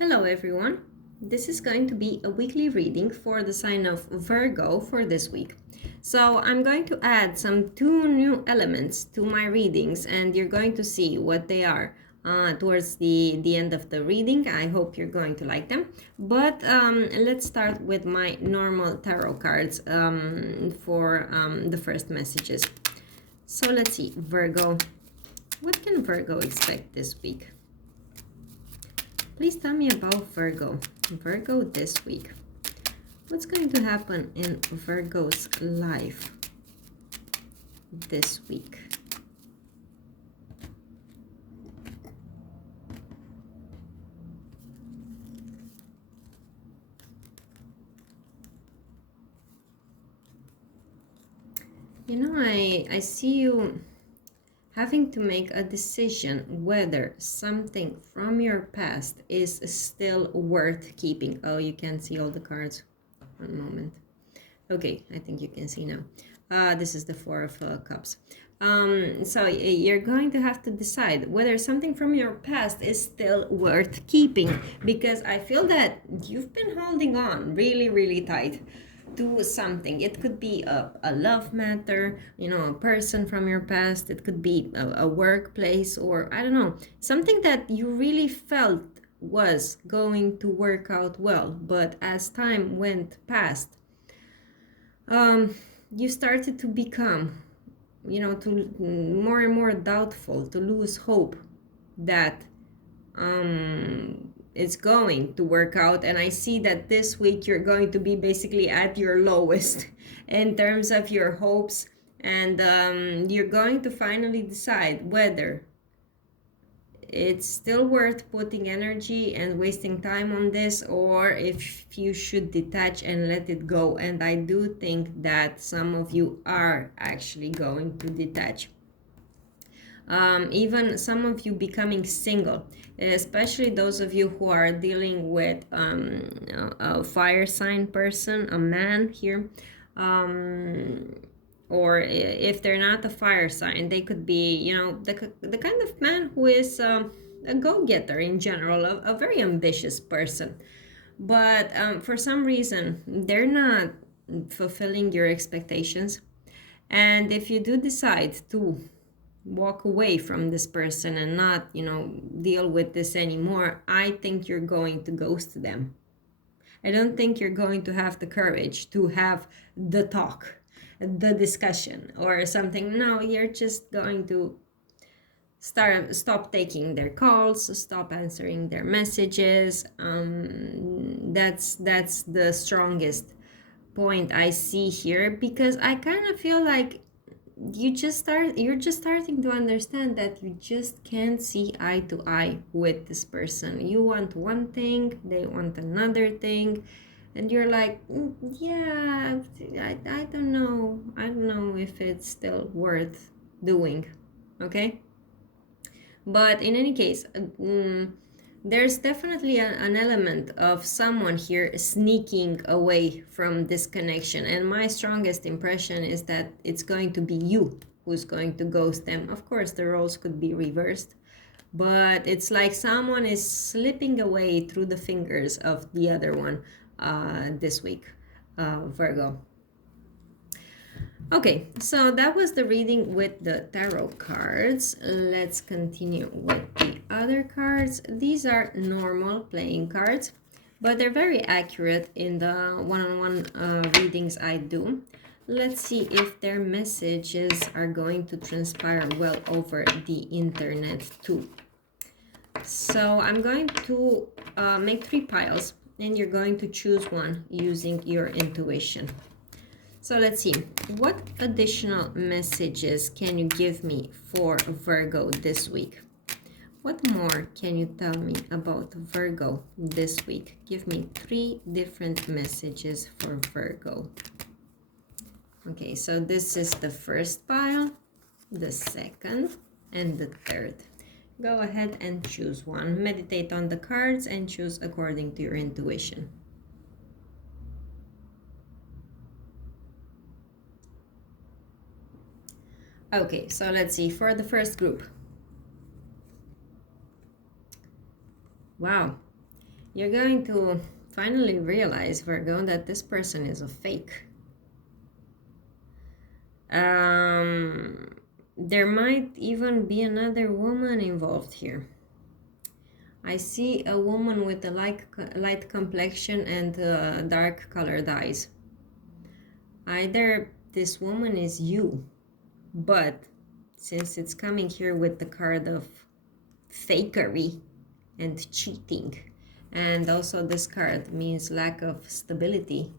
Hello everyone. This is going to be a weekly reading for the sign of Virgo for this week. So I'm going to add some two new elements to my readings and you're going to see what they are towards the end of the reading. I hope you're going to like them. But let's start with my normal tarot cards for the first messages. So let's see, Virgo. What can Virgo expect this week? Please tell me about Virgo. Virgo this week. What's going to happen in Virgo's life this week? You know, I see you having to make a decision whether something from your past is still worth keeping. Oh, you can't see all the cards. One moment. Okay, I think you can see now. This is the Four of Cups. So you're going to have to decide whether something from your past is still worth keeping, because I feel that you've been holding on really, really tight to something. It could be a love matter, a person from your past. It could be a workplace, or I don't know, something that you really felt was going to work out well, but as time went past, you started to become, to more and more doubtful, to lose hope that it's going to work out. And I see that this week you're going to be basically at your lowest in terms of your hopes, and you're going to finally decide whether it's still worth putting energy and wasting time on this, or if you should detach and let it go. And I do think that some of you are actually going to detach. Even some of you becoming single, especially those of you who are dealing with a fire sign person, a man here, or if they're not a fire sign, they could be, the kind of man who is a go-getter in general, a very ambitious person. But for some reason, they're not fulfilling your expectations. And if you do decide to walk away from this person and not, deal with this anymore, I think you're going to ghost them. I don't think you're going to have the courage to have the talk, the discussion, or something. No, you're just going to stop taking their calls, stop answering their messages. That's the strongest point I see here, because I kind of feel like you're just starting to understand that you just can't see eye to eye with this person. You want one thing, they want another thing, and you're like, yeah, I don't know if it's still worth doing. Okay, but in any case, there's definitely an element of someone here sneaking away from this connection. And my strongest impression is that it's going to be you who's going to ghost them. Of course, the roles could be reversed, but it's like someone is slipping away through the fingers of the other one this week, Virgo. Okay, so that was the reading with the tarot cards. Let's continue with the other cards. These are normal playing cards, but they're very accurate in the one-on-one readings I do. Let's see if their messages are going to transpire well over the internet too. So I'm going to make 3 piles, and you're going to choose one using your intuition. So let's see, what additional messages can you give me for Virgo this week? What more can you tell me about Virgo this week? Give me 3 different messages for Virgo. Okay, so this is the first pile, the second, and the third. Go ahead and choose one. Meditate on the cards and choose according to your intuition. Okay, so let's see for the first group. Wow, you're going to finally realize, Virgo, that this person is a fake. There might even be another woman involved here. I see a woman with a light complexion and dark colored eyes. Either this woman is you, but since it's coming here with the card of fakery and cheating, and also this card means lack of stability,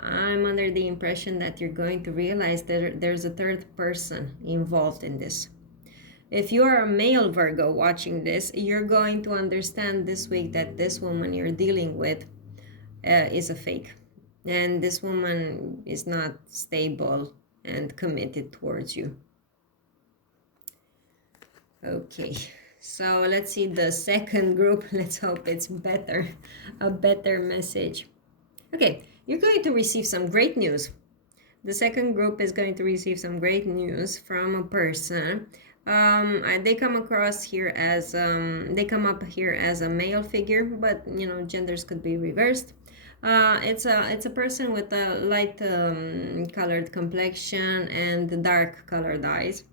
I'm under the impression that you're going to realize that there's a third person involved in this. If you are a male Virgo watching this, you're going to understand this week that this woman you're dealing with is a fake. And this woman is not stable and committed towards you. Okay, so let's see the second group. Let's hope it's better, a better message. Okay, you're going to receive some great news. The second group is going to receive some great news from a person. They come across here as they come up here as a male figure, but you know, genders could be reversed. It's a person with a light colored complexion and dark colored eyes.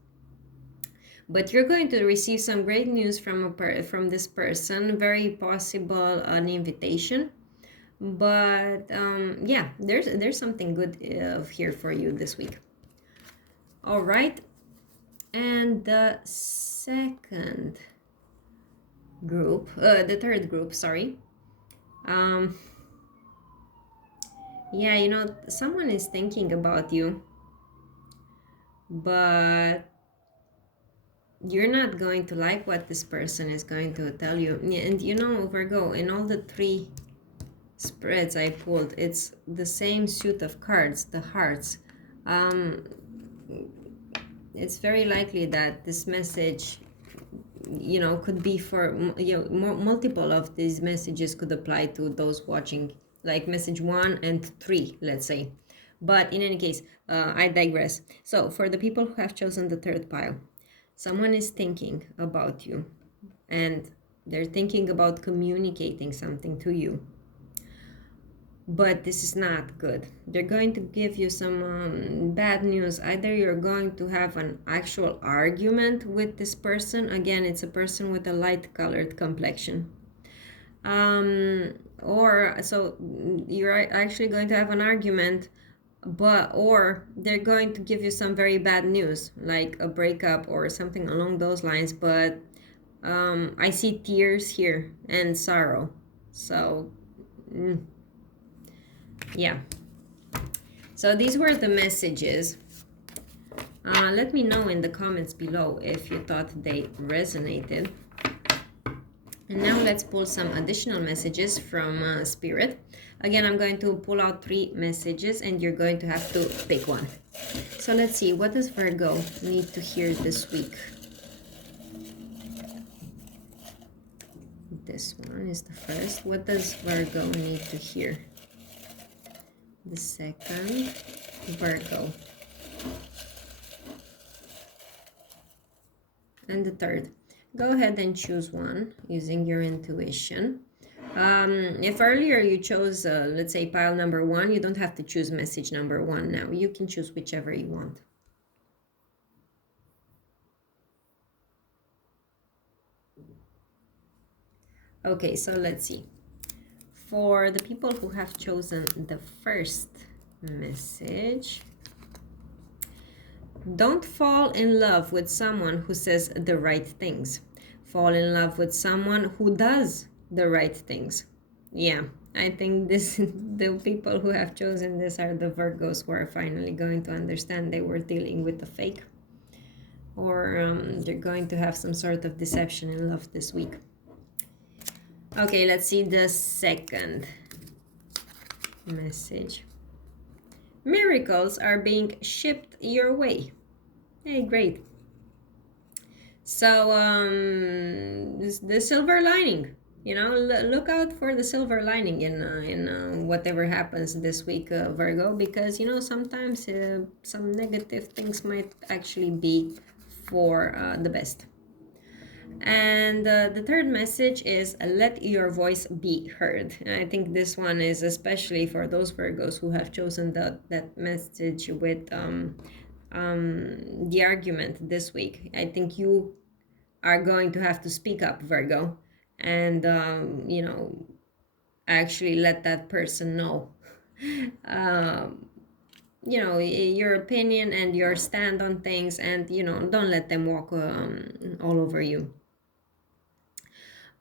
But you're going to receive some great news from this person. Very possible an invitation. But yeah, there's something good here for you this week. All right, and the second group, the third group, sorry. Yeah, you know, someone is thinking about you, but you're not going to like what this person is going to tell you. And you know, Virgo, in all the three spreads I pulled, it's the same suit of cards, the hearts. It's very likely that this message, you know, could be for, you know, multiple of these messages could apply to those watching, like message 1 and 3, let's say. But in any case, I digress. So for the people who have chosen the third pile, someone is thinking about you and they're thinking about communicating something to you. But this is not good. They're going to give you some bad news. Either you're going to have an actual argument with this person. Again, it's a person with a light colored complexion. Or so you're actually going to have an argument, or they're going to give you some very bad news, like a breakup or something along those lines. But I see tears here and sorrow. So yeah, so these were the messages. Let me know in the comments below if you thought they resonated. And now let's pull some additional messages from Spirit. Again, I'm going to pull out 3 messages and you're going to have to pick one. So let's see, what does Virgo need to hear this week? This one is the first. What does Virgo need to hear? The second, Virgo. And the third. Go ahead and choose one using your intuition. If earlier you chose, let's say, pile number 1, you don't have to choose message number 1 now. You can choose whichever you want. Okay, so let's see. For the people who have chosen the first message, don't fall in love with someone who says the right things. Fall in love with someone who does the right things. Yeah, I think the people who have chosen this are the Virgos who are finally going to understand they were dealing with a fake. Or they're going to have some sort of deception in love this week. Okay, let's see the second message. Miracles are being shipped your way. Hey, great. So the silver lining, you know, look out for the silver lining in whatever happens this week, Virgo, because you know sometimes some negative things might actually be for the best. And the third message is let your voice be heard. And I think this one is especially for those Virgos who have chosen that message with the argument this week. I think you are going to have to speak up, Virgo, and actually let that person know um, your opinion and your stand on things, and don't let them walk all over you.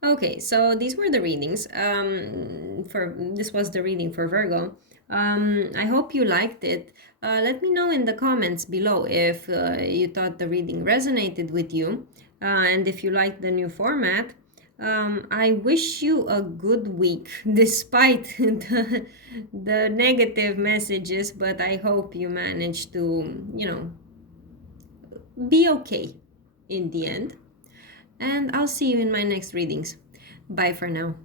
Okay, so these were the readings. For this was the reading for Virgo. I hope you liked it. Let me know in the comments below if you thought the reading resonated with you, and if you liked the new format. I wish you a good week despite the negative messages, but I hope you manage to, be okay in the end. And I'll see you in my next readings. Bye for now.